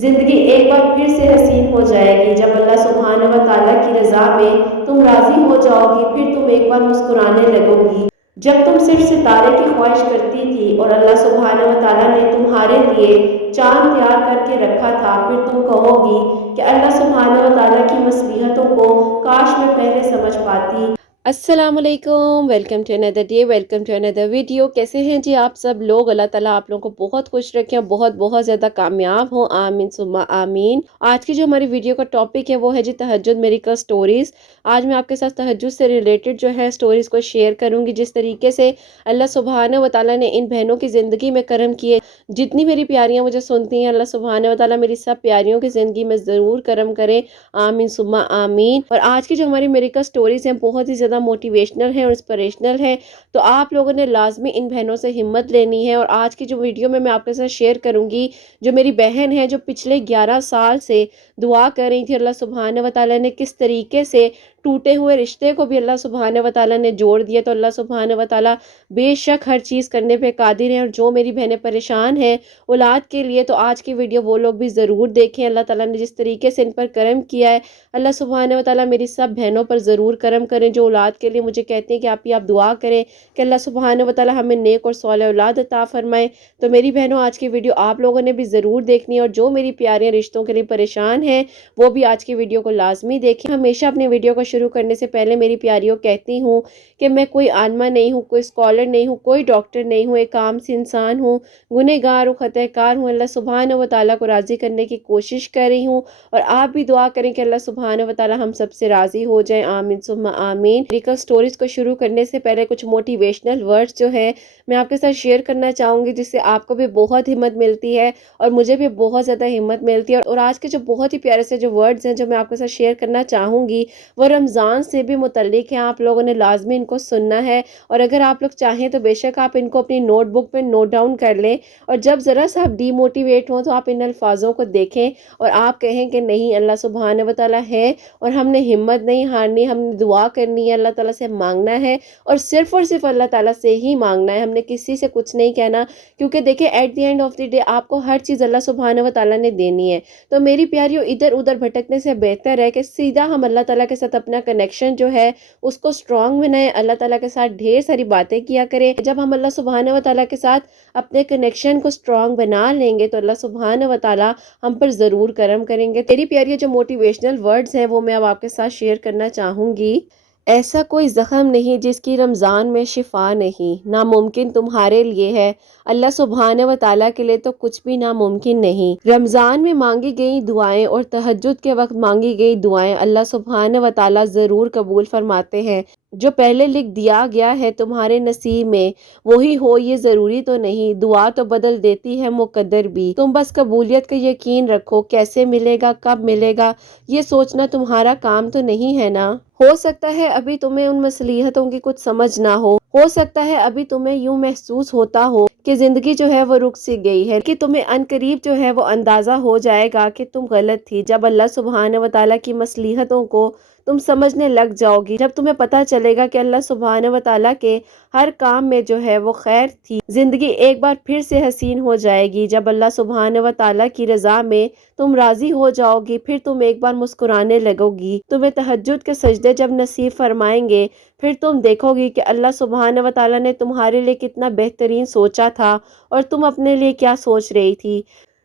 زندگی ایک بار پھر سے حسین ہو جائے گی جب اللہ سبحانہ و تعالیٰ کی رضا میں تم راضی ہو جاؤ گی، پھر تم ایک بار مسکرانے لگو گی۔ جب تم صرف ستارے کی خواہش کرتی تھی اور اللہ سبحانہ و تعالیٰ نے تمہارے لیے چاند تیار کر کے رکھا تھا، پھر تم کہو گی کہ اللہ سبحانہ و تعالیٰ کی مصلحتوں کو کاش میں پہلے سمجھ پاتی۔ السلام علیکم، ویلکم ٹو اندر ڈے، ویلکم ٹو اندر ویڈیو۔ کیسے ہیں جی آپ سب لوگ؟ اللہ تعالیٰ آپ لوگوں کو بہت خوش رکھیں، بہت زیادہ کامیاب ہوں، آمین ثم آمین۔ آج کی جو ہماری ویڈیو کا ٹاپک ہے وہ ہے جی تہجد میریکل سٹوریز۔ آج میں آپ کے ساتھ تہجد سے ریلیٹڈ جو ہے سٹوریز کو شیئر کروں گی، جس طریقے سے اللہ سبحانہ و تعالیٰ نے ان بہنوں کی زندگی میں کرم کیے۔ جتنی میری پیاریاں مجھے سنتی ہیں، اللہ سبحانہ و تعالیٰ میری سب پیاریوں کی زندگی میں ضرور کرم کرے، آمین ثم آمین۔ اور آج کی جو ہماری میریکل سٹوریز ہیں بہت ہی زیادہ موٹیویشنل ہے اور انسپریشنل ہے، تو آپ لوگوں نے لازمی ان بہنوں سے ہمت لینی ہے۔ اور آج کی جو ویڈیو میں آپ کے ساتھ شیئر کروں گی، جو میری بہن ہے جو پچھلے 11 سال سے دعا کر رہی تھی، اللہ سبحانہ و تعالیٰ نے کس طریقے سے ٹوٹے ہوئے رشتے کو بھی اللہ سبحانہ و تعالیٰ نے جوڑ دیا۔ تو اللہ سبحانہ و تعالیٰ بے شک ہر چیز کرنے پہ قادر ہے، اور جو میری بہنیں پریشان ہیں اولاد کے لیے، تو آج کی ویڈیو وہ لوگ بھی ضرور دیکھیں۔ اللہ تعالیٰ نے جس طریقے سے ان پر کرم کیا ہے، اللہ سبحانہ و تعالیٰ میری سب بہنوں پر ضرور کرم کریں جو اولاد کے لیے مجھے کہتے ہیں کہ آپ دعا کریں کہ اللہ سبحانہ و تعالیٰ ہمیں نیک اور صالح اولاد عطا فرمائے۔ تو میری بہنوں، آج کی ویڈیو آپ لوگوں نے بھی ضرور دیکھنی ہے، اور جو میری پیارے رشتوں کے لیے پریشان ہیں وہ بھی آج کی ویڈیو کو لازمی دیکھیں۔ ہمیشہ اپنی ویڈیو کو شروع کرنے سے پہلے میری پیاریوں کہتی ہوں کہ میں کوئی عالمہ نہیں ہوں، کوئی اسکالر نہیں ہوں، کوئی ڈاکٹر نہیں ہوں، ایک عام سی انسان ہوں، گنہگار ہوں، خطا کار ہوں۔ اللہ سبحانہ و تعالیٰ کو راضی کرنے کی کوشش کر رہی ہوں، اور آپ بھی دعا کریں کہ اللہ سبحانہ و تعالیٰ ہم سب سے راضی ہو جائیں، آمین ثم آمین۔ میریکل سٹوریز کو شروع کرنے سے پہلے کچھ موٹیویشنل ورڈز جو ہے میں آپ کے ساتھ شیئر کرنا چاہوں گی، جس سے آپ کو بھی بہت ہمت ملتی ہے اور مجھے بھی بہت زیادہ ہمت ملتی ہے۔ اور آج کے جو بہت ہی پیارے سے جو ورڈز ہیں جو میں آپ کے ساتھ شیئر کرنا چاہوں گی، وہ رمضان سے بھی متعلق ہیں۔ آپ لوگوں نے لازمی ان کو سننا ہے، اور اگر آپ لوگ چاہیں تو بے شک آپ ان کو اپنی نوٹ بک پہ نوٹ ڈاؤن کر لیں، اور جب ذرا سا آپ ڈی موٹیویٹ ہوں تو آپ ان الفاظوں کو دیکھیں اور آپ کہیں کہ نہیں، اللہ سبحانہ و تعالیٰ ہے، اور ہم نے ہمت نہیں ہارنی، ہم نے دعا کرنی ہے، اللہ تعالیٰ سے مانگنا ہے، اور صرف اللہ تعالیٰ سے ہی مانگنا ہے، ہم نے کسی سے کچھ نہیں کہنا، کیونکہ دیکھیں at the end of the day آپ کو ہر چیز اللہ سبحانہ و تعالیٰ نے دینی ہے۔ تو میری پیاریوں، ادھر ادھر بھٹکنے سے بہتر ہے کہ سیدھا ہم اللہ تعالیٰ کے ساتھ اپنا کنیکشن جو ہے اس کو اسٹرانگ بنائیں، اللہ تعالیٰ کے ساتھ ڈھیر ساری باتیں کیا کریں۔ جب ہم اللہ سبحانہ و تعالیٰ کے ساتھ اپنے کنیکشن کو اسٹرانگ بنا لیں گے تو اللہ سبحانہ و تعالیٰ ہم پر ضرور کرم کریں گے۔ میری پیاری جو موٹیویشنل ورڈز ہیں وہ میں اب آپ کے ساتھ شیئر کرنا چاہوں گی۔ ایسا کوئی زخم نہیں جس کی رمضان میں شفا نہیں، ناممکن تمہارے لیے ہے، اللہ سبحانہ و تعالیٰ کے لیے تو کچھ بھی ناممکن نہیں۔ رمضان میں مانگی گئی دعائیں اور تہجد کے وقت مانگی گئی دعائیں اللہ سبحانہ و تعالیٰ ضرور قبول فرماتے ہیں۔ جو پہلے لکھ دیا گیا ہے تمہارے نصیب میں وہی ہو یہ ضروری تو نہیں، دعا تو بدل دیتی ہے مقدر بھی، تم بس قبولیت کا یقین رکھو، کیسے ملے گا، کب ملے گا، یہ سوچنا تمہارا کام تو نہیں ہے نا۔ ہو سکتا ہے ابھی تمہیں ان مصلحتوں کی کچھ سمجھ نہ ہو سکتا ہے ابھی تمہیں یوں محسوس ہوتا ہو کہ زندگی جو ہے وہ رک سی گئی ہے، کہ تمہیں عنقریب جو ہے وہ اندازہ ہو جائے گا کہ تم غلط تھی، جب اللہ سبحانہ و تعالیٰ کی مصلحتوں کو تم سمجھنے لگ جاؤ گی، جب تمہیں پتہ چلے گا کہ اللہ سبحانہ و تعالیٰ کے ہر کام میں جو ہے وہ خیر تھی، زندگی ایک بار پھر سے حسین ہو جائے گی جب اللہ سبحانہ و تعالیٰ کی رضا میں تم راضی ہو جاؤ گی، پھر تم ایک بار مسکرانے لگو گی، تمہیں تہجد کے سجدے جب نصیب فرمائیں گے، پھر تم دیکھو گی کہ اللہ سبحانہ و تعالیٰ نے تمہارے لیے کتنا بہترین سوچا تھا اور تم اپنے لیے کیا سوچ رہی تھی۔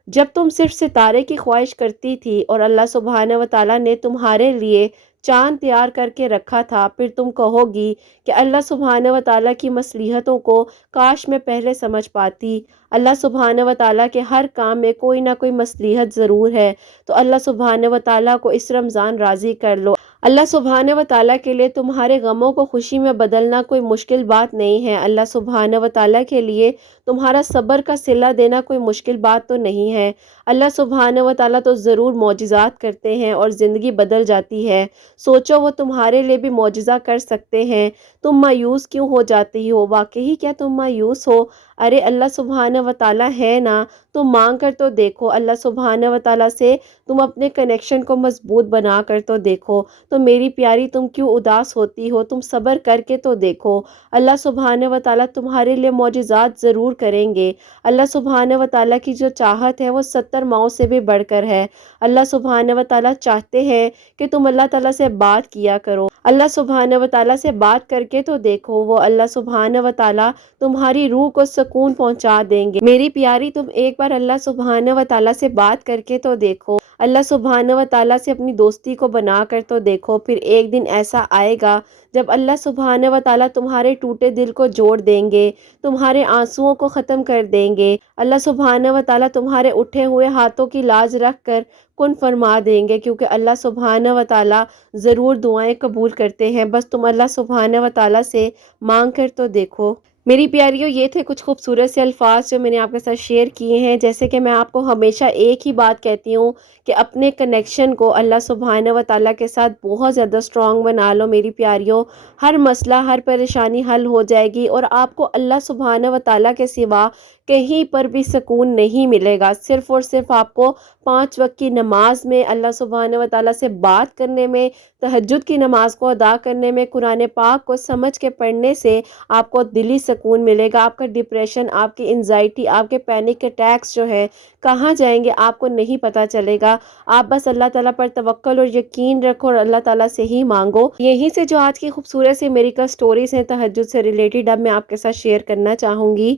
جب تم صرف ستارے کی خواہش کرتی تھی اور اللہ سبحانہ و تعالیٰ نے تمہارے لیے چاند تیار کر کے رکھا تھا، پھر تم کہو گی کہ اللہ سبحانہ و تعالیٰ کی مصلحتوں کو کاش میں پہلے سمجھ پاتی۔ اللہ سبحانہ و تعالیٰ کے ہر کام میں کوئی نہ کوئی مصلحت ضرور ہے، تو اللہ سبحانہ و تعالیٰ کو اس رمضان راضی کر لو۔ اللہ سبحانہ و تعالیٰ کے لیے تمہارے غموں کو خوشی میں بدلنا کوئی مشکل بات نہیں ہے، اللہ سبحانہ و تعالیٰ کے لیے تمہارا صبر کا صلہ دینا کوئی مشکل بات تو نہیں ہے۔ اللہ سبحانہ و تعالیٰ تو ضرور معجزات کرتے ہیں اور زندگی بدل جاتی ہے، سوچو وہ تمہارے لیے بھی معجزہ کر سکتے ہیں۔ تم مایوس کیوں ہو جاتی ہو؟ واقعی کیا تم مایوس ہو؟ ارے اللہ سبحانہ و تعالیٰ ہے نا، تم مانگ کر تو دیکھو، اللہ سبحانہ و تعالیٰ سے تم اپنے کنیکشن کو مضبوط بنا کر تو دیکھو۔ تو میری پیاری، تم کیوں اداس ہوتی ہو؟ تم صبر کر کے تو دیکھو، اللہ سبحانہ و تعالیٰ تمہارے لیے معجزات ضرور ضرور کریں گے۔ اللہ سبحانہ و تعالیٰ کی جو چاہت ہے وہ 70 ماؤں سے بھی بڑھ کر ہے۔ اللہ سبحانہ و تعالیٰ چاہتے ہیں کہ تم اللہ تعالیٰ سے بات کیا کرو۔ اللہ سبحانہ و تعالیٰ سے بات کر کے تو دیکھو، وہ اللہ سبحانہ و تعالیٰ تمہاری روح کو سکون پہنچا دیں گے۔ میری پیاری، تم ایک بار اللہ سبحانہ و تعالیٰ سے بات کر کے تو دیکھو، اللہ سبحانہ و تعالیٰ سے اپنی دوستی کو بنا کر تو دیکھو۔ پھر ایک دن ایسا آئے گا جب اللہ سبحانہ و تعالیٰ تمہارے ٹوٹے دل کو جوڑ دیں گے، تمہارے آنسوؤں کو ختم کر دیں گے۔ اللہ سبحانہ و تعالیٰ تمہارے اٹھے ہوئے ہاتھوں کی لاج رکھ کر کن فرما دیں گے، کیونکہ اللہ سبحانہ و تعالیٰ ضرور دعائیں قبول کرتے ہیں۔ بس تم اللہ سبحانہ و تعالیٰ سے مانگ کر تو دیکھو۔ میری پیاریوں، یہ تھے کچھ خوبصورت سے الفاظ جو میں نے آپ کے ساتھ شیئر کیے ہیں۔ جیسے کہ میں آپ کو ہمیشہ ایک ہی بات کہتی ہوں کہ اپنے کنیکشن کو اللہ سبحانہ و تعالیٰ کے ساتھ بہت زیادہ اسٹرانگ بنا لو میری پیاریوں۔ ہر مسئلہ، ہر پریشانی حل ہو جائے گی، اور آپ کو اللہ سبحانہ و تعالیٰ کے سوا کہیں پر بھی سکون نہیں ملے گا۔ صرف اور صرف آپ کو 5 وقت کی نماز میں اللہ سبحانہ و تعالیٰ سے بات کرنے میں، تہجد کی نماز کو ادا کرنے میں، قرآن پاک کو سمجھ کے پڑھنے سے آپ کو دلی سکون ملے گا۔ آپ کا ڈپریشن، آپ کی انزائٹی، آپ کے پینک اٹیکس جو ہے کہاں جائیں گے آپ کو نہیں پتہ چلے گا۔ آپ بس اللہ تعالیٰ پر توکل اور یقین رکھو اور اللہ تعالیٰ سے ہی مانگو۔ یہیں سے جو آج کی خوبصورت سی میریکل سٹوریز ہیں تہجد سے ریلیٹڈ، اب میں آپ کے ساتھ شیئر کرنا چاہوں گی۔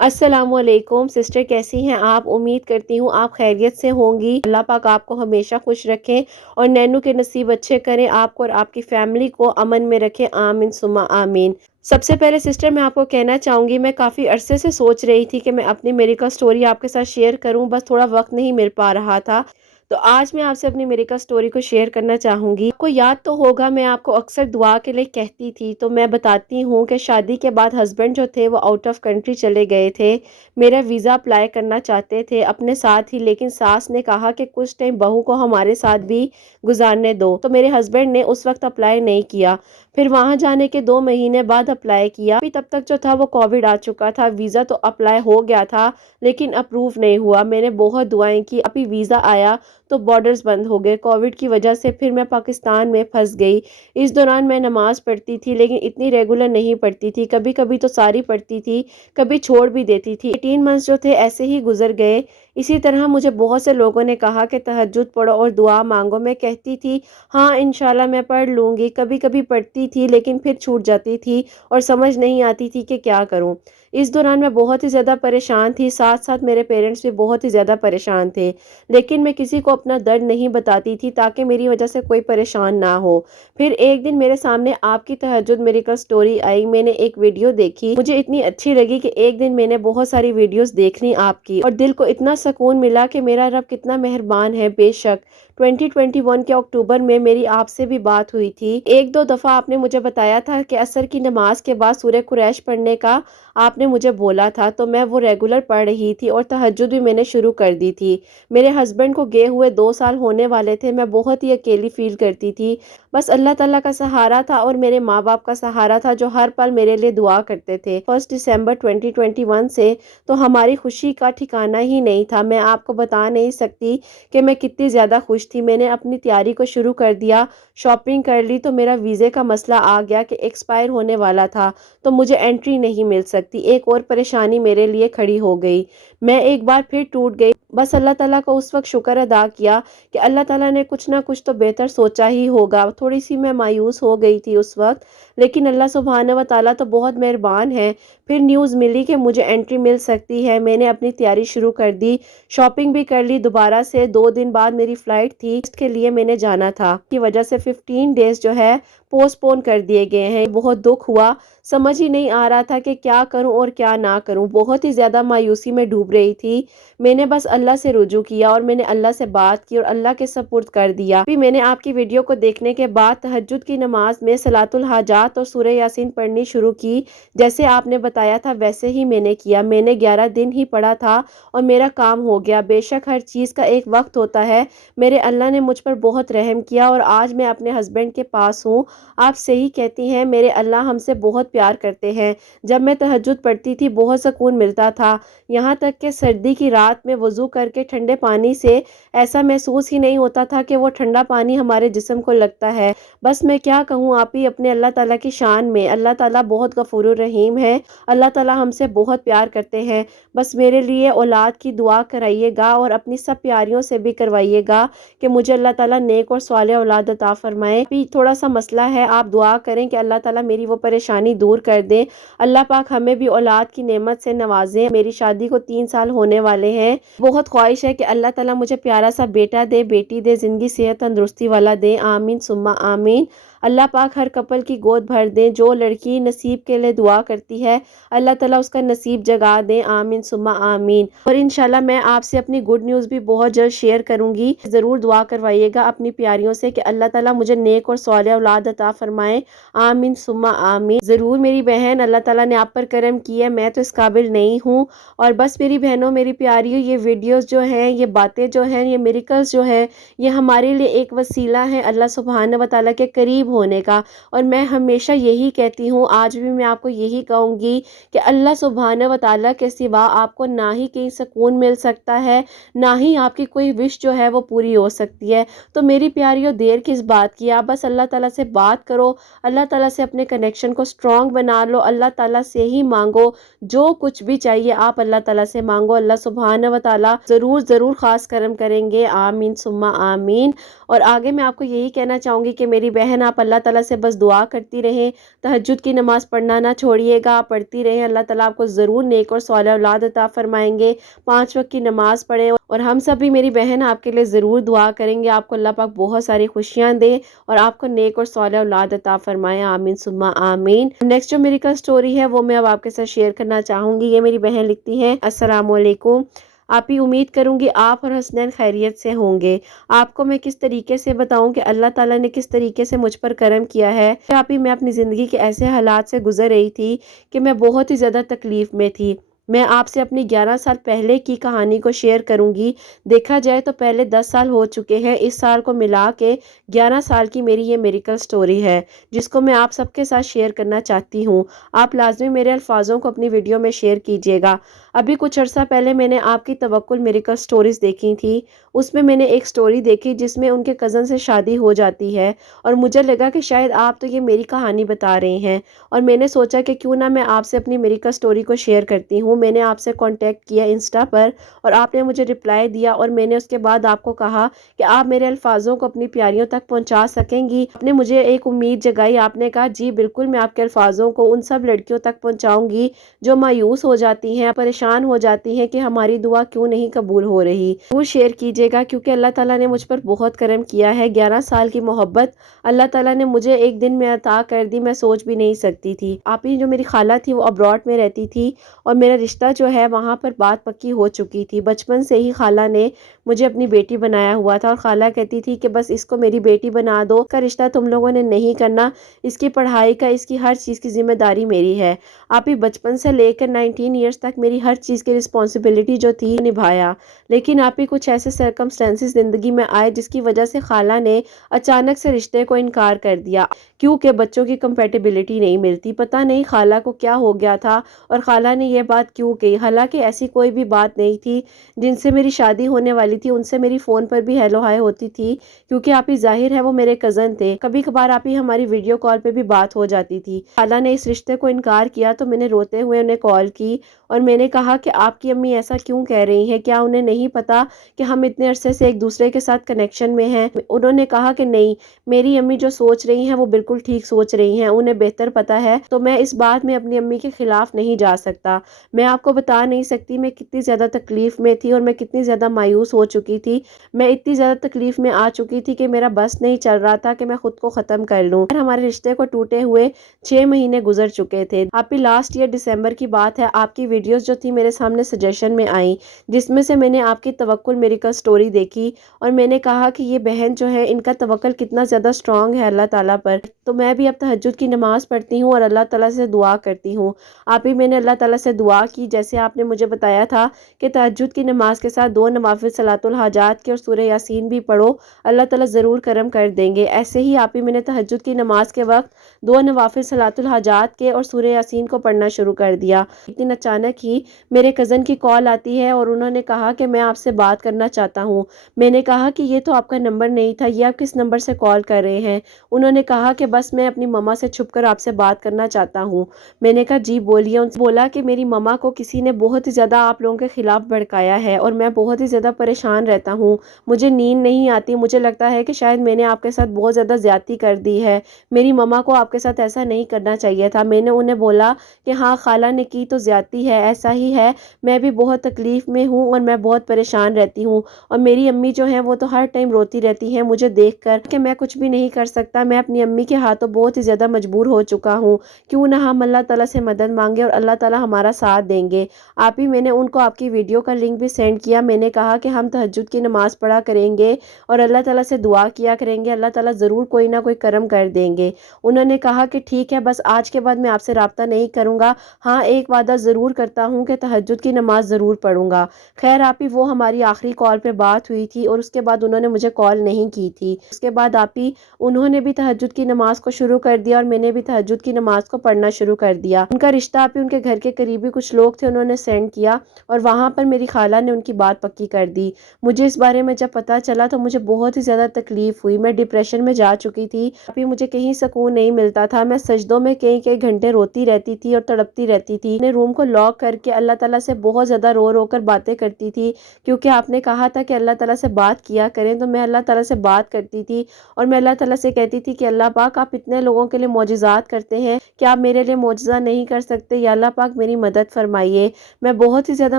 السلام علیکم سسٹر، کیسی ہیں آپ؟ امید کرتی ہوں آپ خیریت سے ہوں گی۔ اللہ پاک آپ کو ہمیشہ خوش رکھیں اور نینو کے نصیب اچھے کریں، آپ کو اور آپ کی فیملی کو امن میں رکھیں، آمین ثم آمین۔ سب سے پہلے سسٹر میں آپ کو کہنا چاہوں گی، میں کافی عرصے سے سوچ رہی تھی کہ میں اپنی میریکل سٹوری آپ کے ساتھ شیئر کروں، بس تھوڑا وقت نہیں مل پا رہا تھا، تو آج میں آپ سے اپنی میریکل سٹوری کو شیئر کرنا چاہوں گی۔ آپ کو یاد تو ہوگا میں آپ کو اکثر دعا کے لیے کہتی تھی، تو میں بتاتی ہوں کہ شادی کے بعد ہسبینڈ جو تھے وہ آؤٹ آف کنٹری چلے گئے تھے، میرا ویزا اپلائی کرنا چاہتے تھے اپنے ساتھ ہی، لیکن ساس نے کہا کہ کچھ ٹائم بہو کو ہمارے ساتھ بھی گزارنے دو، تو میرے ہسبینڈ نے اس وقت اپلائی نہیں کیا۔ پھر وہاں جانے کے 2 مہینے بعد اپلائی کیا، ابھی تب تک جو تھا وہ کووڈ آ چکا تھا، ویزا تو اپلائی ہو گیا تھا لیکن اپروو نہیں ہوا۔ میں نے بہت دعائیں کی، ابھی ویزا آیا تو بارڈرز بند ہو گئے کووڈ کی وجہ سے، پھر میں پاکستان میں پھنس گئی۔ اس دوران میں نماز پڑھتی تھی لیکن اتنی ریگولر نہیں پڑھتی تھی، کبھی کبھی تو ساری پڑھتی تھی، کبھی چھوڑ بھی دیتی تھی۔ 18 منتھس جو تھے ایسے ہی گزر گئے۔ اسی طرح مجھے بہت سے لوگوں نے کہا کہ تہجد پڑھو اور دعا مانگو، میں کہتی تھی ہاں انشاءاللہ میں پڑھ لوں گی، کبھی کبھی پڑھتی تھی لیکن پھر چھوٹ جاتی تھی اور سمجھ نہیں آتی تھی کہ کیا کروں۔ اس دوران میں بہت ہی زیادہ پریشان تھی، ساتھ ساتھ میرے پیرنٹس بھی بہت ہی زیادہ پریشان تھے، لیکن میں کسی کو اپنا درد نہیں بتاتی تھی تاکہ میری وجہ سے کوئی پریشان نہ ہو۔ پھر ایک دن میرے سامنے آپ کی تہجد میریکل سٹوری آئی، میں نے ایک ویڈیو دیکھی، مجھے اتنی اچھی لگی کہ ایک دن میں نے بہت ساری ویڈیوز دیکھ لی آپ کی، اور دل کو اتنا سکون ملا کہ میرا رب کتنا مہربان ہے۔ بے شک 2021 کے اکتوبر میں میری آپ سے بھی بات ہوئی تھی، 1-2 دفعہ آپ نے مجھے بتایا تھا کہ عصر کی نماز کے بعد سورہ قریش پڑھنے کا آپ نے مجھے بولا تھا، تو میں وہ ریگولر پڑھ رہی تھی اور تہجد بھی میں نے شروع کر دی تھی۔ میرے ہسبینڈ کو گئے ہوئے 2 سال ہونے والے تھے، میں بہت ہی اکیلی فیل کرتی تھی، بس اللہ تعالیٰ کا سہارا تھا اور میرے ماں باپ کا سہارا تھا جو ہر پل میرے لیے دعا کرتے تھے۔ 1 دسمبر 2021 سے تو ہماری خوشی کا ٹھکانہ ہی نہیں تھا، میں آپ کو بتا نہیں سکتی کہ میں کتنی زیادہ خوش تھی۔ میں نے اپنی تیاری کو شروع کر دیا، شاپنگ کر لی، تو میرا ویزے کا مسئلہ آ گیا کہ ایکسپائر ہونے والا تھا تو مجھے انٹری نہیں مل سکتی، ایک اور پریشانی میرے لیے کھڑی ہو گئی، میں ایک بار پھر ٹوٹ گئی۔ بس اللہ تعالیٰ کا اس وقت شکر ادا کیا کہ اللہ تعالیٰ نے کچھ نہ کچھ تو بہتر سوچا ہی ہوگا۔ تھوڑی سی میں مایوس ہو گئی تھی اس وقت، لیکن اللہ سبحانہ و تعالیٰ تو بہت مہربان ہے۔ پھر نیوز ملی کہ مجھے انٹری مل سکتی ہے، میں نے اپنی تیاری شروع کر دی، شاپنگ بھی کر لی دوبارہ سے۔ 2 دن بعد میری فلائٹ تھی، اس کے لیے میں نے جانا تھا، کی وجہ سے 15 ڈیز جو ہے پوسٹ پون کر دیے گئے ہیں۔ بہت دکھ ہوا، سمجھ ہی نہیں آ رہا تھا کہ کیا کروں اور کیا نہ کروں، بہت ہی زیادہ مایوسی میں ڈوب رہی تھی۔ میں نے بس اللہ سے رجوع کیا اور میں نے اللہ سے بات کی اور اللہ کے سپرد کر دیا۔ پھر میں نے آپ کی ویڈیو کو دیکھنے کے بعد تہجد کی نماز میں صلاۃ الحاجات اور سورہ یاسین پڑھنی شروع کی، جیسے آپ نے بتایا تھا ویسے ہی میں نے کیا۔ میں نے 11 دن ہی پڑھا تھا اور میرا کام ہو گیا۔ بے شک ہر چیز کا ایک وقت ہوتا ہے، میرے اللہ نے مجھ پر بہت رحم کیا اور آج میں اپنے ہسبینڈ کے پاس ہوں۔ آپ صحیح کہتی ہیں، میرے اللہ ہم سے بہت پیار کرتے ہیں۔ جب میں تہجد پڑھتی تھی بہت سکون ملتا تھا، یہاں تک کہ سردی کی رات میں وضو کر کے ٹھنڈے پانی سے ایسا محسوس ہی نہیں ہوتا تھا کہ وہ ٹھنڈا پانی ہمارے جسم کو لگتا ہے۔ بس میں کیا کہوں آپ ہی اپنے اللہ تعالیٰ کی شان میں، اللہ تعالیٰ بہت غفور الرحیم ہے، اللہ تعالیٰ ہم سے بہت پیار کرتے ہیں۔ بس میرے لیے اولاد کی دعا کرائیے گا اور اپنی سب پیاریوں سے بھی کروائیے گا کہ مجھے اللہ تعالیٰ نیک اور صالح اولاد عطا فرمائے۔ بھی تھوڑا سا مسئلہ ہے، آپ دعا کریں کہ اللہ تعالیٰ میری وہ پریشانی دور کر دے، اللہ پاک ہمیں بھی اولاد کی نعمت سے نوازیں۔ میری شادی کو 3 سال ہونے والے ہیں، بہت خواہش ہے کہ اللہ تعالیٰ مجھے پیارا سا بیٹا دے، بیٹی دے، زندگی صحت تندرستی والا دے، آمین ثم آمین۔ اللہ پاک ہر کپل کی گود بھر دیں، جو لڑکی نصیب کے لیے دعا کرتی ہے اللہ تعالیٰ اس کا نصیب جگا دیں، آمین ثم آمین۔ اور انشاءاللہ میں آپ سے اپنی گڈ نیوز بھی بہت جلد شیئر کروں گی، ضرور دعا کروائیے گا اپنی پیاریوں سے کہ اللہ تعالیٰ مجھے نیک اور صالح اولاد عطا فرمائے، آمین ثم آمین۔ ضرور میری بہن، اللہ تعالیٰ نے آپ پر کرم کیا ہے، میں تو اس قابل نہیں ہوں، اور بس میری بہنوں، میری پیاریوں، یہ ویڈیوز جو ہیں، یہ باتیں جو ہیں، یہ میریکلز جو ہے، یہ ہمارے لیے ایک وسیلہ ہے اللہ سبحانہ و تعالیٰ کے قریب ہونے کا۔ اور میں ہمیشہ یہی کہتی ہوں، آج بھی میں آپ کو یہی کہوں گی کہ اللہ سبحانہ و تعالیٰ کے سوا آپ کو نہ ہی کہیں سکون مل سکتا ہے، نہ ہی آپ کی کوئی وش جو ہے وہ پوری ہو سکتی ہے۔ تو میری پیاریوں، دیر کس بات کی، آپ بس اللہ تعالیٰ سے بات کرو، اللہ تعالیٰ سے اپنے کنیکشن کو سٹرونگ بنا لو، اللہ تعالیٰ سے ہی مانگو، جو کچھ بھی چاہیے آپ اللہ تعالیٰ سے مانگو، اللہ سبحانہ و تعالیٰ ضرور ضرور خاص کرم کریں گے، آمین ثم آمین۔ اور آگے میں آپ کو یہی کہنا چاہوں گی کہ میری بہن، آپ اللہ تعالیٰ سے بس دعا کرتی رہیں، تہجد کی نماز پڑھنا نہ چھوڑیے گا، آپ پڑھتی رہیں، اللہ تعالیٰ آپ کو ضرور نیک اور صالح اولاد عطا فرمائیں گے۔ 5 وقت کی نماز پڑھیں، اور ہم سب بھی، میری بہن، آپ کے لیے ضرور دعا کریں گے، آپ کو اللہ پاک بہت ساری خوشیاں دے اور آپ کو نیک اور صالح اولاد عطا فرمائے، آمین ثم آمین۔ نیکسٹ جو میری کا سٹوری ہے وہ میں اب آپ کے ساتھ شیئر کرنا چاہوں گی۔ یہ میری بہن لکھتی ہیں، السلام علیکم آپ ہی، امید کروں گی آپ اور حسنین خیریت سے ہوں گے۔ آپ کو میں کس طریقے سے بتاؤں کہ اللہ تعالیٰ نے کس طریقے سے مجھ پر کرم کیا ہے۔ آپ ہی، میں اپنی زندگی کے ایسے حالات سے گزر رہی تھی کہ میں بہت ہی زیادہ تکلیف میں تھی۔ میں آپ سے اپنی 11 سال پہلے کی کہانی کو شیئر کروں گی۔ دیکھا جائے تو پہلے 10 سال ہو چکے ہیں، اس سال کو ملا کے 11 سال کی میری یہ میریکل سٹوری ہے، جس کو میں آپ سب کے ساتھ شیئر کرنا چاہتی ہوں۔ آپ لازمی میرے الفاظوں کو اپنی ویڈیو میں شیئر کیجیے گا۔ ابھی کچھ عرصہ پہلے میں نے آپ کی توکل میریکل سٹوریز دیکھی تھی، اس میں میں نے ایک سٹوری دیکھی جس میں ان کے کزن سے شادی ہو جاتی ہے، اور مجھے لگا کہ شاید آپ تو یہ میری کہانی بتا رہے ہیں، اور میں نے سوچا کہ کیوں نہ میں آپ سے اپنی میریکل سٹوری کو شیئر کرتی ہوں۔ میں نے آپ سے کانٹیکٹ کیا انسٹا پر، اور آپ نے مجھے رپلائی دیا، اور میں نے اس کے بعد آپ کو کہا کہ آپ میرے الفاظوں کو اپنی پیاریوں تک پہنچا سکیں گی۔ آپ نے مجھے ایک امید جگائی، آپ نے کہا جی بالکل، میں آپ کے الفاظوں کو ان سب لڑکیوں تک پہنچاؤں گی جو مایوس ہو جاتی ہیں، پریشان ہو جاتی ہیں کہ ہماری دعا کیوں نہیں قبول ہو رہی۔ وہ شیئر کیجیے گا، کیونکہ اللہ تعالیٰ نے مجھ پر بہت کرم کیا ہے۔ 11 سال کی محبت اللہ تعالیٰ نے مجھے ایک دن میں عطا کر دی، میں سوچ بھی نہیں سکتی تھی۔ آپ ہی، جو میری خالہ تھی وہ ابراڈ میں رہتی تھی، اور میرا رشتہ جو ہے وہاں پر بات پکی ہو چکی تھی۔ بچپن سے ہی خالہ نے مجھے اپنی بیٹی بنایا ہوا تھا، اور خالہ کہتی تھی کہ بس اس کو میری بیٹی بنا دو، اس کا رشتہ تم لوگوں نے نہیں کرنا، اس کی پڑھائی کا، اس کی ہر چیز کی ذمہ داری میری ہے۔ آپ ہی، بچپن سے لے کر 19 ایئرس تک میری ہر چیز کی رسپانسبلٹی جو تھی نبھایا، لیکن آپ ہی کچھ ایسے سرکمسٹانسز زندگی میں آئے جس کی وجہ سے خالہ نے اچانک سے رشتے کو انکار کر دیا، کیونکہ بچوں کی کمپیٹیبلٹی نہیں ملتی۔ پتہ نہیں خالہ کو کیا ہو گیا تھا، اور خالہ نے یہ بات کیوں کی، حالانکہ ایسی کوئی بھی بات نہیں تھی۔ جن سے میری شادی ہونے والی تھی ان سے میری فون پر بھی ہیلو ہائے ہوتی تھی، کیونکہ آپ ہی ظاہر ہے وہ میرے کزن تھے، کبھی کبھار آپ ہی ہماری ویڈیو کال پہ بھی بات ہو جاتی تھی۔ خالہ نے اس رشتے کو انکار کیا تو میں نے روتے ہوئے انہیں کال کی، اور میں نے کہا کہ آپ کی امی ایسا کیوں کہہ رہی ہیں، کیا انہیں نہیں پتا کہ ہم اتنے عرصے سے ایک دوسرے کے ساتھ کنیکشن میں ہیں؟ انہوں نے کہا کہ نہیں، میری امی جو سوچ رہی ہیں وہ بالکل ٹھیک سوچ رہی ہیں، انہیں بہتر پتا ہے، تو میں اس بات میں اپنی امی کے خلاف نہیں جا سکتا۔ میں آپ کو بتا نہیں سکتی میں کتنی زیادہ تکلیف میں تھی، اور میں کتنی زیادہ مایوس ہو چکی تھی، میں اتنی زیادہ تکلیف میں آ چکی تھی کہ میرا بس نہیں چل رہا تھا کہ میں خود کو ختم کر لوں۔ ہمارے رشتے کو ٹوٹے ہوئے 6 مہینے گزر چکے تھے۔ آپ ہی لاسٹ ایئر دسمبر کی بات ہے، آپ کی ویڈیوز جو تھی میرے سامنے سجیشن میں آئیں، جس میں سے میں نے آپ کی توکل میریکل سٹوری دیکھی، اور میں نے کہا کہ یہ بہن جو ہے ان کا توکل کتنا زیادہ سٹرونگ ہے اللہ تعالیٰ پر۔ تو میں بھی اب تہجد کی نماز پڑھتی ہوں اور اللہ تعالیٰ سے دعا کرتی ہوں۔ آپ ہی، میں نے اللہ تعالیٰ سے دعا کی، جیسے آپ نے مجھے بتایا تھا کہ تہجد کی نماز کے ساتھ 2 نوافل صلاۃ الحاجات کی اور سورہ یاسین بھی پڑھو، اللہ تعالیٰ ضرور کرم کر دیں گے۔ ایسے ہی آپ ہی میں نے تہجد کی نماز کے وقت 2 نوافل صلاۃ الحاجات کے اور سورہ یاسین کو پڑھنا شروع کر دیا۔ ایک دن اچانک اچانک ہی میرے کزن کی کال آتی ہے اور انہوں نے کہا کہ میں آپ سے بات کرنا چاہتا ہوں۔ میں نے کہا کہ یہ تو آپ کا نمبر نہیں تھا، یہ آپ کس نمبر سے کال کر رہے ہیں؟ انہوں نے کہا کہ بس میں اپنی مما سے چھپ کر آپ سے بات کرنا چاہتا ہوں۔ میں نے کہا جی بولیے۔ ان سے بولا کہ میری مما کو کسی نے بہت ہی زیادہ آپ لوگوں کے خلاف بھڑکایا ہے اور میں بہت ہی زیادہ پریشان رہتا ہوں، مجھے نیند نہیں آتی، مجھے لگتا ہے کہ شاید میں نے آپ کے ساتھ بہت زیادہ زیادتی کر دی ہے، میری مما کو آپ کے ساتھ ایسا نہیں کرنا چاہیے تھا۔ میں نے انہیں بولا کہ ہاں خالہ نے کی تو زیادتی ہے، ایسا ہی ہے، میں بھی بہت تکلیف میں ہوں اور میں بہت پریشان رہتی ہوں، اور میری امی جو ہیں وہ تو ہر ٹائم روتی رہتی ہیں مجھے دیکھ کر کہ میں کچھ بھی نہیں کر سکتا، میں اپنی امی کے ہاتھوں بہت ہی زیادہ مجبور ہو چکا ہوں، کیوں نہ ہم اللہ تعالیٰ سے مدد مانگے اور اللہ تعالیٰ ہمارا ساتھ دیں گے۔ آپ ہی میں نے ان کو آپ کی ویڈیو کا لنک بھی سینڈ کیا، میں نے کہا کہ ہم تہجد کی نماز پڑھا کریں گے اور اللہ تعالیٰ سے دعا کیا کریں گے، اللہ تعالیٰ ضرور کوئی نہ کوئی کرم کر دیں گے۔ انہوں نے کہا کہ ٹھیک ہے، بس آج کے بعد میں آپ سے رابطہ نہیں کروں گا، ہاں ایک وعدہ ضرور کرتا ہوں کہ تہجد کی نماز ضرور پڑھوں گا۔ خیر آپ ہی وہ ہماری آخری کال پہ بات ہوئی تھی اور اس کے بعد انہوں نے مجھے کال نہیں کی تھی۔ اس کے بعد آپ ہی انہوں نے بھی تہجد کی نماز کو شروع کر دیا اور میں نے بھی تہجد کی نماز کو پڑھنا شروع کر دیا۔ ان کا رشتہ آپ ہی ان کے گھر کے قریبی کچھ لوگ تھے، انہوں نے سینڈ کیا اور وہاں پر میری خالہ نے ان کی بات پکی کر دی۔ مجھے اس بارے میں جب پتہ چلا تو مجھے بہت ہی زیادہ تکلیف ہوئی، میں ڈپریشن میں جا چکی تھی، ابھی مجھے کہیں سکون نہیں ملتا تھا، میں سجدوں میں کئی کئی گھنٹے روتی رہتی تھی اور تڑپتی رہتی تھی، اپنے روم کو لاک کر کے اللہ تعالیٰ سے بہت زیادہ رو رو کر باتیں کرتی تھی، کیونکہ آپ نے کہا تھا کہ اللہ تعالیٰ سے بات کیا کریں، تو میں اللہ تعالیٰ سے بات کرتی تھی اور میں اللہ تعالیٰ سے کہتی تھی کہ اللہ پاک آپ اتنے لوگوں کے لیے معجزات کرتے ہیں، کیا آپ میرے لیے معجزہ نہیں کر سکتے؟ یا اللہ پاک میری مدد فرمائیے۔ میں بہت ہی زیادہ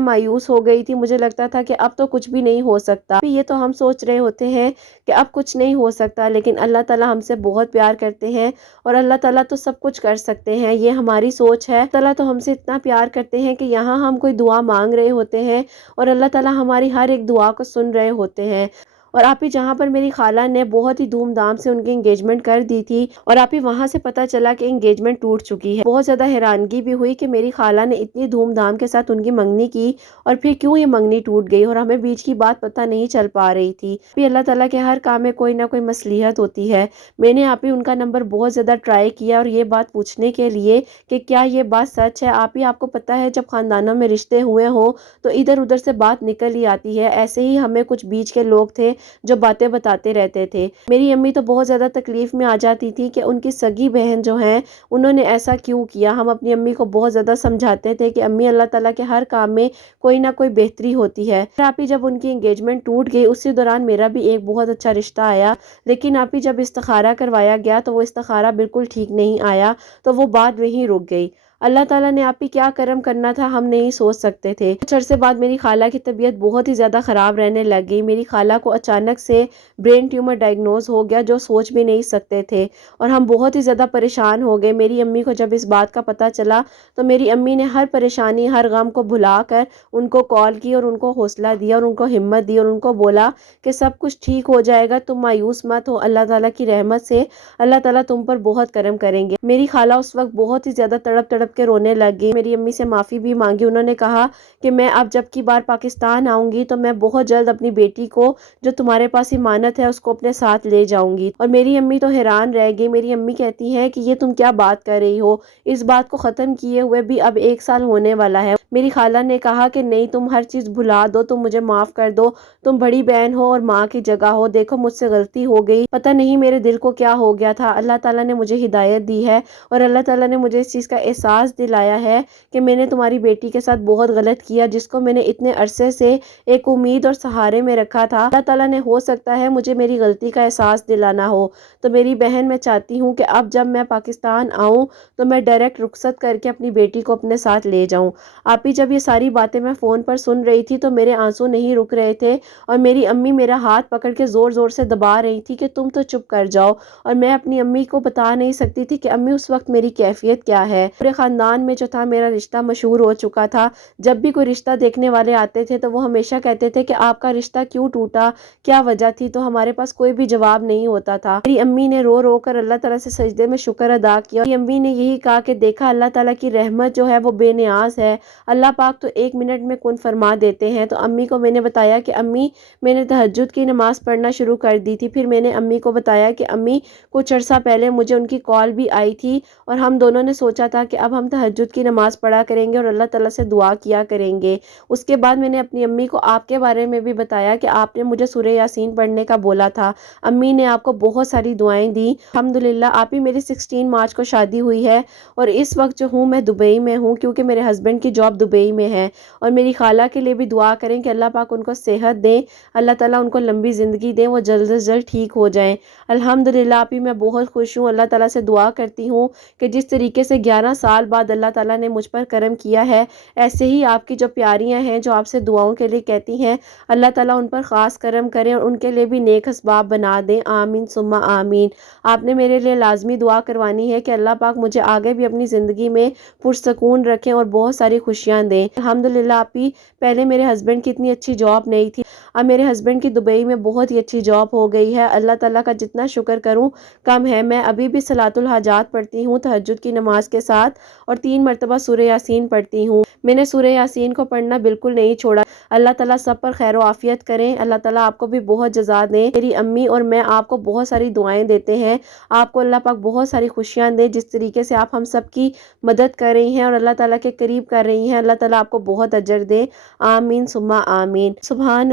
مایوس ہو گئی تھی، مجھے لگتا تھا کہ اب تو کچھ بھی نہیں ہو سکتا، یہ تو ہم سوچ رہے ہوتے ہیں کہ اب کچھ نہیں ہو سکتا، لیکن اللہ تعالیٰ ہم سے بہت پیار کرتے ہیں اور اللہ تعالیٰ تو سب کچھ کر سکتے ہیں، یہ ہماری سوچ ہے۔ اللہ تعالیٰ تو ہم سے اتنا پیار کرتے ہیں کہ یہاں ہم کوئی دعا مانگ رہے ہوتے ہیں اور اللہ تعالیٰ ہماری ہر ایک دعا کو سن رہے ہوتے ہیں۔ اور آپ ہی جہاں پر میری خالہ نے بہت ہی دھوم دھام سے ان کی انگیجمنٹ کر دی تھی اور آپ ہی وہاں سے پتہ چلا کہ انگیجمنٹ ٹوٹ چکی ہے، بہت زیادہ حیرانگی بھی ہوئی کہ میری خالہ نے اتنی دھوم دھام کے ساتھ ان کی منگنی کی اور پھر کیوں یہ منگنی ٹوٹ گئی اور ہمیں بیچ کی بات پتہ نہیں چل پا رہی تھی۔ پھر اللہ تعالیٰ کے ہر کام میں کوئی نہ کوئی مصلحت ہوتی ہے۔ میں نے آپ ہی ان کا نمبر بہت زیادہ ٹرائی کیا اور یہ بات پوچھنے کے لیے کہ کیا یہ بات سچ ہے۔ آپ کو پتہ ہے جب خاندانوں میں رشتے ہوئے ہوں تو ادھر ادھر سے بات نکل ہی آتی ہے، ایسے ہی ہمیں کچھ بیچ کے لوگ تھے جو باتیں بتاتے رہتے تھے۔ میری امی تو بہت زیادہ تکلیف میں آ جاتی تھی کہ ان کی سگی بہن جو ہیں انہوں نے ایسا کیوں کیا۔ ہم اپنی امی کو بہت زیادہ سمجھاتے تھے کہ امی اللہ تعالیٰ کے ہر کام میں کوئی نہ کوئی بہتری ہوتی ہے۔ آپ ہی جب ان کی انگیجمنٹ ٹوٹ گئی اسی دوران میرا بھی ایک بہت اچھا رشتہ آیا، لیکن آپ ہی جب استخارہ کروایا گیا تو وہ استخارہ بالکل ٹھیک نہیں آیا، تو وہ بات وہیں رک گئی۔ اللہ تعالیٰ نے آپ ہی کیا کرم کرنا تھا ہم نہیں سوچ سکتے تھے۔ کچھ عرصے بعد میری خالہ کی طبیعت بہت ہی زیادہ خراب رہنے لگ گئی، میری خالہ کو اچانک سے برین ٹیومر ڈائگنوز ہو گیا جو سوچ بھی نہیں سکتے تھے اور ہم بہت ہی زیادہ پریشان ہو گئے۔ میری امی کو جب اس بات کا پتہ چلا تو میری امی نے ہر پریشانی ہر غم کو بھلا کر ان کو کال کی اور ان کو حوصلہ دیا اور ان کو ہمت دی اور ان کو بولا کہ سب کچھ ٹھیک ہو جائے گا، تم مایوس مت ہو، اللہ تعالیٰ کی رحمت سے اللہ تعالیٰ تم پر بہت کرم کریں گے۔ میری خالہ اس وقت بہت ہی زیادہ تڑپ تڑپ کے رونے لگ گئی، میری امی سے معافی بھی مانگی، انہوں نے کہا کہ میں اب جب کی بار پاکستان آؤں گی تو میں بہت جلد اپنی بیٹی کو جو تمہارے پاس امانت ہے اس کو اپنے ساتھ لے جاؤں گی۔ اور میری امی تو حیران رہ گئی، میری امی کہتی ہیں کہ یہ تم کیا بات کر رہی ہو، اس بات کو ختم کیے ہوئے بھی اب 1 سال ہونے والا ہے۔ میری خالہ نے کہا کہ نہیں تم ہر چیز بھلا دو، تم مجھے معاف کر دو، تم بڑی بہن ہو اور ماں کی جگہ ہو، دیکھو مجھ سے غلطی ہو گئی، پتہ نہیں میرے دل کو کیا ہو گیا تھا، اللہ تعالیٰ نے مجھے ہدایت دی ہے اور اللہ تعالیٰ نے مجھے اس چیز کا احساس دلایا ہے کہ میں نے تمہاری بیٹی کے ساتھ بہت غلط کیا، جس کو میں نے اتنے عرصے سے ایک امید اور سہارے میں رکھا تھا، اللہ تعالیٰ نے ہو سکتا ہے مجھے میری غلطی کا احساس دلانا ہو۔ تو میری بہن میں چاہتی ہوں کہ اب جب میں پاکستان آؤں تو میں ڈائریکٹ رخصت کر کے اپنی بیٹی کو اپنے ساتھ لے جاؤں۔ آپ ہی جب یہ ساری باتیں میں فون پر سن رہی تھی تو میرے آنسو نہیں رک رہے تھے اور میری امی میرا ہاتھ پکڑ کے زور زور سے دبا رہی تھی کہ تم تو چپ کر جاؤ، اور میں اپنی امی کو بتا نہیں سکتی تھی کہ امی اس وقت میری کیفیت کیا ہے۔ پورے خاندان میں جو تھا میرا رشتہ مشہور ہو چکا تھا، جب بھی کوئی رشتہ دیکھنے والے آتے تھے تو وہ ہمیشہ کہتے تھے کہ آپ کا رشتہ کیوں ٹوٹا، کیا وجہ تھی، تو ہمارے پاس کوئی بھی جواب نہیں ہوتا تھا۔ میری امی نے رو رو کر اللہ تعالیٰ سے سجدے میں شکر ادا کیا، میری امی نے یہی کہا کہ دیکھا اللہ تعالیٰ کی رحمت جو ہے وہ بے نیاز ہے، اللہ پاک تو 1 منٹ میں کن فرما دیتے ہیں۔ تو امی کو میں نے بتایا کہ امی میں نے تہجد کی نماز پڑھنا شروع کر دی تھی۔ پھر میں نے امی کو بتایا کہ امی کچھ عرصہ پہلے مجھے ان کی کال بھی آئی تھی اور ہم دونوں نے سوچا تھا کہ اب ہم تہجد کی نماز پڑھا کریں گے اور اللہ تعالیٰ سے دعا کیا کریں گے۔ اس کے بعد میں نے اپنی امی کو آپ کے بارے میں بھی بتایا کہ آپ نے مجھے سورہ یاسین پڑھنے کا بولا تھا، امی نے آپ کو بہت ساری دعائیں دی۔ الحمدللہ آپ ہی میری 16 مارچ کو شادی ہوئی ہے اور اس وقت جو ہوں میں دبئی میں ہوں، کیونکہ میرے ہسبینڈ کی جاب دبئی میں ہے۔ اور میری خالہ کے لیے بھی دعا کریں کہ اللہ پاک ان کو صحت دیں، اللہ تعالیٰ ان کو لمبی زندگی دیں، وہ جلد سے جلد ٹھیک ہو جائیں۔ الحمدللہ آپ ہی میں بہت خوش ہوں، اللہ تعالیٰ سے دعا کرتی ہوں کہ جس طریقے سے 11 سال بعد اللہ تعالیٰ نے مجھ پر کرم کیا ہے، ایسے ہی آپ کی جو پیاریاں ہیں جو آپ سے دعاؤں کے لیے کہتی ہیں، اللہ تعالیٰ ان پر خاص کرم کریں اور ان کے لیے بھی نیک اسباب بنا دیں، آمین ثم آمین۔ آپ نے میرے لیے لازمی دعا کروانی ہے کہ اللہ پاک مجھے آگے بھی اپنی زندگی میں پرسکون رکھیں اور بہت ساری خوشیاں دیں۔ الحمدللہ آپ ہی پہلے میرے ہسبینڈ کی اتنی اچھی جاب نہیں تھی، اب میرے ہسبینڈ کی دبئی میں بہت ہی اچھی جاب ہو گئی ہے۔ اللہ تعالیٰ کا جتنا شکر کروں کم ہے۔ میں ابھی بھی صلاۃ الحاجات پڑھتی ہوں تہجد کی نماز کے ساتھ اور 3 مرتبہ سورہ یاسین پڑھتی ہوں۔ میں نے سورہ یاسین کو پڑھنا بالکل نہیں چھوڑا۔ اللہ تعالیٰ سب پر خیر و عافیت کریں، اللہ تعالیٰ آپ کو بھی بہت جزا دیں۔ میری امی اور میں آپ کو بہت ساری دعائیں دیتے ہیں، آپ کو اللہ پاک بہت ساری خوشیاں دیں، جس طریقے سے آپ ہم سب کی مدد کر رہی ہیں اور اللہ تعالیٰ کے قریب کر رہی ہیں، اللہ تعالیٰ آپ کو بہت اجر دے، آمین ثم آمین۔ سبحان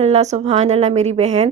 اللہ میری بہن،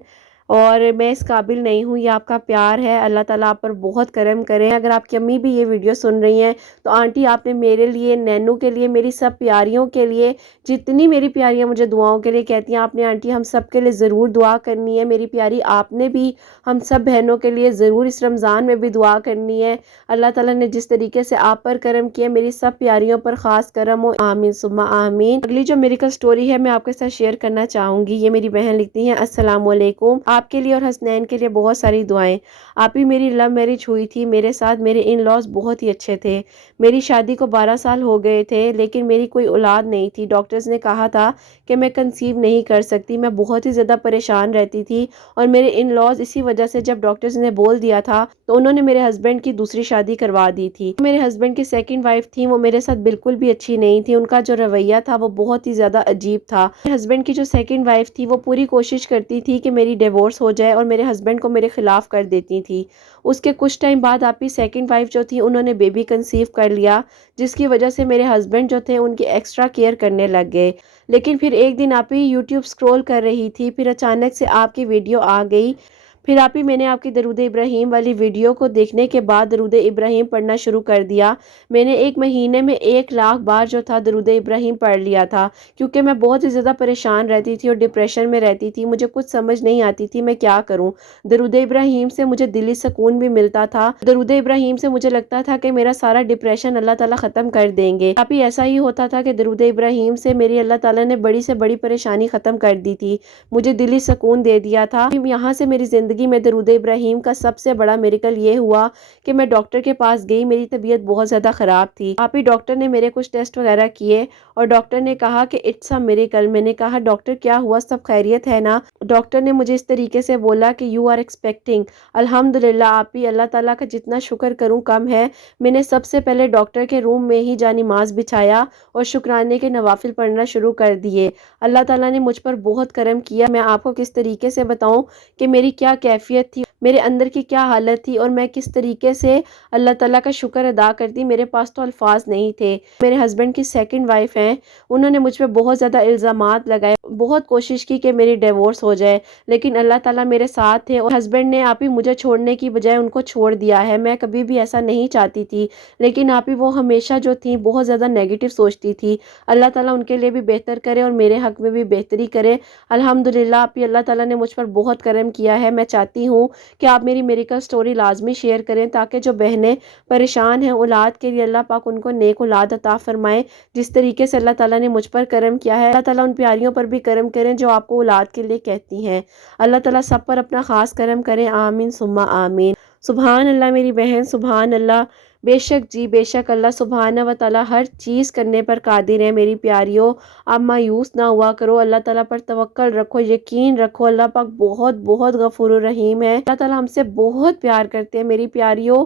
اور میں اس قابل نہیں ہوں، یہ آپ کا پیار ہے، اللہ تعالیٰ آپ پر بہت کرم کریں۔ اگر آپ کی امی بھی یہ ویڈیو سن رہی ہیں تو آنٹی آپ نے میرے لیے، نینو کے لیے، میری سب پیاریوں کے لیے، جتنی میری پیاریاں مجھے دعاؤں کے لیے کہتی ہیں، آپ نے آنٹی ہم سب کے لیے ضرور دعا کرنی ہے۔ میری پیاری آپ نے بھی ہم سب بہنوں کے لیے ضرور اس رمضان میں بھی دعا کرنی ہے۔ اللہ تعالیٰ نے جس طریقے سے آپ پر کرم کیا، میری سب پیاریوں پر خاص کرم ہو، آمین ثم آمین۔ اگلی جو میریکل سٹوری ہے میں آپ کے ساتھ شیئر کرنا چاہوں گی۔ یہ میری بہن لکھتی ہیں، السلام علیکم، آپ کے لیے اور حسنین کے لیے بہت ساری دعائیں۔ آپ ہی میری لو میرج ہوئی تھی، میرے ساتھ میرے ان لاز بہت ہی اچھے تھے۔ میری شادی کو 12 سال ہو گئے تھے لیکن میری کوئی اولاد نہیں تھی۔ ڈاکٹرز نے کہا تھا کہ میں کنسیو نہیں کر سکتی۔ میں بہت ہی زیادہ پریشان رہتی تھی اور میرے ان لاز اسی وجہ سے جب ڈاکٹرز نے بول دیا تھا تو انہوں نے میرے ہسبینڈ کی دوسری شادی کروا دی تھی۔ میرے ہسبینڈ کی سیکنڈ وائف تھی، وہ میرے ساتھ بالکل بھی اچھی نہیں تھی، ان کا جو رویہ تھا وہ بہت ہی زیادہ عجیب تھا۔ میرے ہسبینڈ کی جو سیکنڈ وائف تھی وہ پوری کوشش کرتی تھی کہ میری ڈیورس ہو جائے اور میرے ہسبینڈ کو میرے خلاف کر دیتی تھی۔ اس کے کچھ ٹائم بعد آپ کی سیکنڈ وائف جو تھی انہوں نے بیبی کنسیو کر لیا، جس کی وجہ سے میرے ہسبینڈ جو تھے ان کی ایکسٹرا کیئر کرنے لگ گئے۔ لیکن پھر ایک دن آپ ہی یوٹیوب سکرول کر رہی تھی، پھر اچانک سے آپ کی ویڈیو آ گئی۔ پھر آپ ہی میں نے آپ کی درود ابراہیم والی ویڈیو کو دیکھنے کے بعد درود ابراہیم پڑھنا شروع کر دیا۔ میں نے 1 مہینے میں 1 لاکھ بار جو تھا درود ابراہیم پڑھ لیا تھا، کیونکہ میں بہت ہی زیادہ پریشان رہتی تھی اور ڈپریشن میں رہتی تھی، مجھے کچھ سمجھ نہیں آتی تھی میں کیا کروں۔ درود ابراہیم سے مجھے دلی سکون بھی ملتا تھا، درود ابراہیم سے مجھے لگتا تھا کہ میرا سارا ڈپریشن اللہ تعالیٰ ختم کر دیں گے۔ آپ ہی ایسا ہی ہوتا تھا کہ درود ابراہیم سے میری اللہ تعالیٰ نے بڑی سے بڑی پریشانی ختم کر دی تھی، مجھے دلی سکون دے دیا تھا۔ یہاں سے میری زندگی میں درود ابراہیم کا سب سے بڑا میریکل یہ ہوا کہ میں ڈاکٹر کے پاس گئی، میری طبیعت بہت زیادہ خراب تھی۔ آپ ہی ڈاکٹر نے میرے کچھ ٹیسٹ وغیرہ کیے اور ڈاکٹر نے کہا کہ اٹس اے میریکل۔ میں نے کہا ڈاکٹر کیا ہوا، سب خیریت ہے نا؟ ڈاکٹر نے مجھے اس طریقے سے بولا کہ یو آر ایکسپیکٹنگ۔ الحمدللہ آپ ہی اللہ تعالیٰ کا جتنا شکر کروں کم ہے۔ میں نے سب سے پہلے ڈاکٹر کے روم میں ہی جا نماز بچھایا اور شکرانے کے نوافل پڑھنا شروع کر دیے۔ اللہ تعالیٰ نے مجھ پر بہت کرم کیا۔ میں آپ کو کس طریقے سے بتاؤں کہ میری کیا کیفیت تھی، میرے اندر کی کیا حالت تھی اور میں کس طریقے سے اللہ تعالیٰ کا شکر ادا کرتی، میرے پاس تو الفاظ نہیں تھے۔ میرے ہسبینڈ کی سیکنڈ وائف ہیں، انہوں نے مجھ پہ بہت زیادہ الزامات لگائے، بہت کوشش کی کہ میری ڈیورس ہو جائے، لیکن اللہ تعالیٰ میرے ساتھ تھے اور ہسبینڈ نے آپ ہی مجھے چھوڑنے کی بجائے ان کو چھوڑ دیا ہے۔ میں کبھی بھی ایسا نہیں چاہتی تھی، لیکن آپ ہی وہ ہمیشہ جو تھی بہت زیادہ نیگیٹو سوچتی تھی۔ اللہ تعالیٰ ان کے لیے بھی بہتر کرے اور میرے حق میں بھی بہتری کرے۔ الحمدللہ آپ ہی اللہ تعالیٰ نے مجھ پر بہت کرم کیا ہے۔ میں چاہتی ہوں کہ آپ میری میریکل سٹوری لازمی شیئر کریں تاکہ جو بہنیں پریشان ہیں اولاد کے لیے، اللہ پاک ان کو نیک اولاد عطا فرمائے، جس طریقے سے اللہ تعالیٰ نے مجھ پر کرم کیا ہے۔ اللہ تعالیٰ ان پیاریوں پر بھی کرم کریں جو آپ کو اولاد کے لیے کہتی ہیں۔ اللہ تعالیٰ سب پر اپنا خاص کرم کریں، آمین ثم آمین۔ سبحان اللہ میری بہن، سبحان اللہ، بے شک جی بے شک اللہ سبحانہ و تعالیٰ ہر چیز کرنے پر قادر ہے میری پیاریوں۔ آپ مایوس نہ ہوا کرو، اللہ تعالیٰ پر توکل رکھو، یقین رکھو، اللہ پاک بہت بہت غفور الرحیم ہے۔ اللہ تعالیٰ ہم سے بہت پیار کرتے ہیں میری پیاریوں۔